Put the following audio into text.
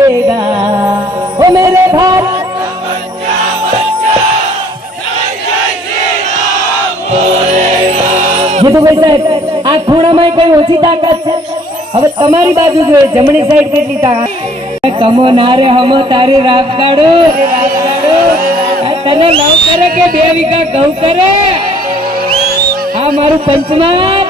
देगा ओ मेरे भारत જીતુભાઈ સાહેબ આ ખૂણામાં કઈ ઓછી તાકાત છે હવે તમારી બાજુ જોઈએ જમણી સાઈડ કેટલી તાકાત કમો નારે હમો તારી રાત કાઢો આ તને લવ કરે કે બે વીઘા ઘઉં કરે આ મારું પંચમાર